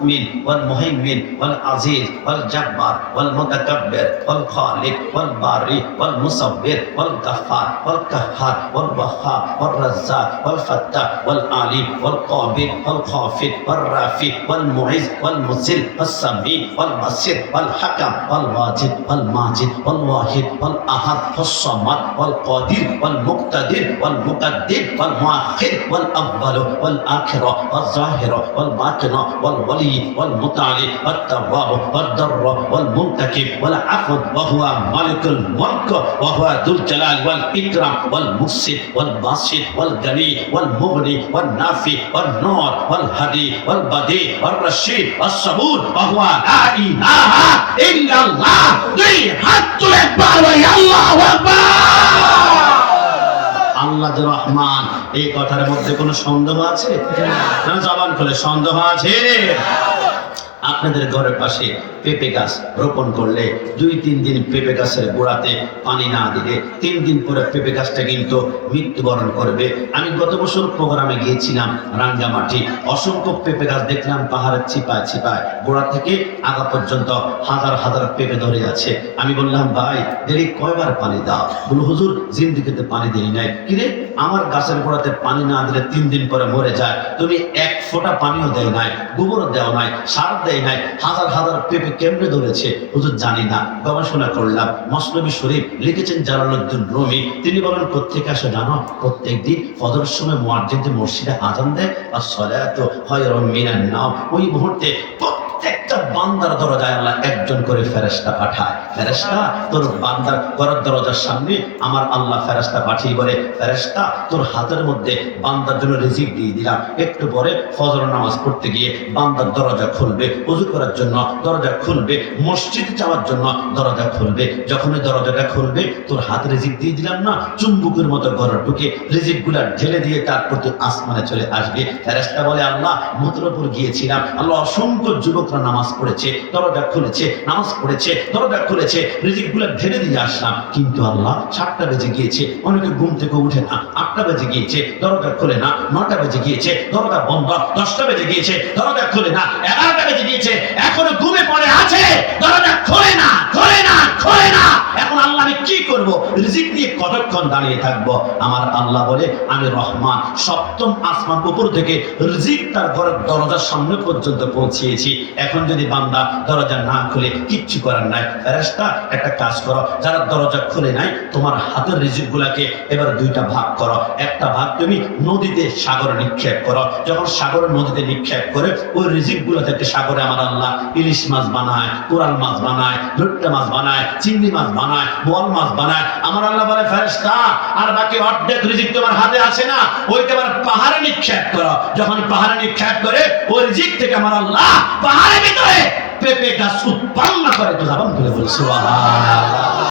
মুমিন ওয়াল মুহাইমিন ওয়াল আজিজ ওয়াল জাব্বার ওয়াল মুতাকাব্বির ওয়াল খালিক ওয়াল বারি ওয়াল মুসাব্বির ওয়াল গাফফার ওয়াল কাহ্হার ওয়াল ওয়াহ্হাব ওয়াল রাজ্জাক ওয়াল ফাত্তাহ ওয়াল আলিম ওয়াল কাবিদ ওয়াল খাফিদ ওয়াল রাফি ওয়াল মুইজ ওয়াল মুযিল ওয়াস সামি ওয়াল বাসির ওয়াল হাকাম ওয়াল ওয়াজিদ ওয়াল মাজিদ ওয়াল ওয়াহিদ ওয়াল আহাদ ওয়াস সামাদ ওয়াল কাদির ওয়াল মুক্তাদির ওয়াল মুকাদ্দির ওয়াল মুআখির ওয়াল আউয়াল ওয়াল আখির ওয়াল যাহির ওয়াল বাতিন ওয়াল ওয়ালি ওয়াল মুতাআলি ওয়াত তাওয়াব ওয়াদ দার ওয়াল মুনতাকিব ওয়াল আফু ওয়া হুয়া মালিকুল মুলক ওয়া হুয়া যুল জালাল ওয়াল ইকরাম ওয়াল মুফসিদ ওয়াল বাসিত ওয়াল গানি ওয়াল মুগনি ওয়াল নাফি ওয়াল নূর ওয়াল হাদি ওয়াল বাদি ওয়াল রশিদ ওয়াস সাবুর ওয়া হুয়া লা ইলাহা ইল্লাল্লাহ। দুই হাত তুলে বলো আল্লাহু আকবার। আল্লাহ যে রহমান, এই কথার মধ্যে কোনো সন্দেহ আছে? না, জবান খুলে সন্দেহ আছে? আপনাদের ঘরের পাশে পেঁপে গাছ রোপণ করলে 2-3 দিন পেঁপে গাছের গোড়াতে পানি না দিলে 3 দিন পরে পেঁপে গাছটা কিন্তু মৃত্যুবরণ করবে। আমি গত বছর প্রোগ্রামে গিয়েছিলাম রাঙ্গামাটি, অসংখ্য পেঁপে গাছ দেখলাম পাহাড়ের ছিপায় ছিপায় গোড়া থেকে আগা পর্যন্ত হাজার হাজার পেঁপে ধরে আছে। আমি বললাম, ভাই দেরি কয়বার পানি দাও? বলো, হুজুর জিন্দিগিতে পানি দেই নাই। কিরে, আমার গাছের গোড়াতে পানি না দিলে 3 দিন পরে মরে যায়, তুমি 1 ফোঁটা পানিও দেয় নাই, গোবরও দেও নাই, সার দেয় নাই, হাজার হাজার পেঁপে কেমনে ধরেছে? হুজুর জানি না, গবেষণা করলাম। মসনবী শরীফ লিখেছেন জালালউদ্দিন রুমি, তিনি বলেন কোত্থেকে আসে জানো? প্রত্যেকদিন ফজরের সময় মুয়াজ্জিন মসজিদে আযান দেয়, আর সালাতু খায়রুম মিনান নাওম, ওই মুহূর্তে প্রত্যেকটা বান্দার দরজায় আল্লাহ একজন করে ফেরেশতা পাঠায়। ফেরেশতা তোর বান্দার ঘরের দরজার সামনে আমার আল্লাহ ফেরেশতা পাঠিয়ে বলে, ফেরেশতা তোর হাতের মধ্যে বান্দার জন্য রিজিক দিয়ে দিলাম, একটু পরে ফজর নামাজ পড়তে গিয়ে বান্দার দরজা খুলবে, ওযু করার জন্য দরজা খুলবে, মসজিদে যাওয়ার জন্য দরজা খুলবে। যখন ওই দরজাটা খুলবে, তোর হাতে রিজিক দিয়ে দিলাম না, চুম্বকের মতো ঘরে ঢুকে রিজিকগুলা ঢেলে দিয়ে তার প্রতি আসমানে চলে আসবে। ফেরেশতা বলে, আল্লাহ মথুরাপুর গিয়েছিলাম, আল্লাহ অসংখ্য যুবকরা নামাজ পড়েছে, দরজা খুলেছে, নামাজ পড়েছে, দরজা খুলেছে, রিজিকগুলা ঢেলে দিয়ে আসলাম, কিন্তু আল্লাহ 7টা বেজে গিয়েছে, অনেকে ঘুম থেকে উঠে না, 8টা বেজে গিয়েছে, দরজা খুলে না, 9টা বেজে গিয়েছে, দরজা বন্ধ, 10টা বেজে গিয়েছে, দরজা খুলে না, 11টা বেজে গিয়েছে, এখনো ঘুমে পড়ে আছে, দরজা খোলে না, খোলে না, খোলে না। এখন আল্লাহ আমি কি করব? রিজিক নিয়ে কতক্ষণ দাঁড়িয়ে থাকবো? আমার আল্লাহ বলে, আমি রহমান, 7ম আসমান উপর থেকে রিজিক তার ঘরের দরজার সামনে পর্যন্ত পৌঁছিয়েছি। এখন যদি বান্দা দরজা না খুলে কিচ্ছু করার নাই। ফেরেশতা একটা কাজ করো, যারা দরজা খুলে নাই, তোমার হাতের রিজিকগুলোকে এবার 2টা ভাগ করো। একটা ভাগ তুমি নদীতে সাগরে নিক্ষেপ করো। যখন সাগরে নদীতে নিক্ষেপ করে ওই রিজিকগুলো থেকে সাগরে আমার আল্লাহ ইলিশ মাছ বানায়, কোরাল মাছ বানায়, লুট্টা মাছ বানায়, চিংড়ি মাছ বানায়, বোয়াল মাছ বানায়। আমার আল্লাহ বলে, ফেরেশতা আর বাকি অর্ধেক রিজিক তোমার হাতে আছে না, ওইটা আবার পাহাড়ে নিক্ষেপ করো। যখন পাহাড়ে নিক্ষেপ করে ওই রিজিক থেকে আমার আল্লাহ পাহাড়ের ভিতরে পেঁপে গাছ উৎপন্ন করে। তো যাবেন বলে বলছে, সুবহানাল্লাহ।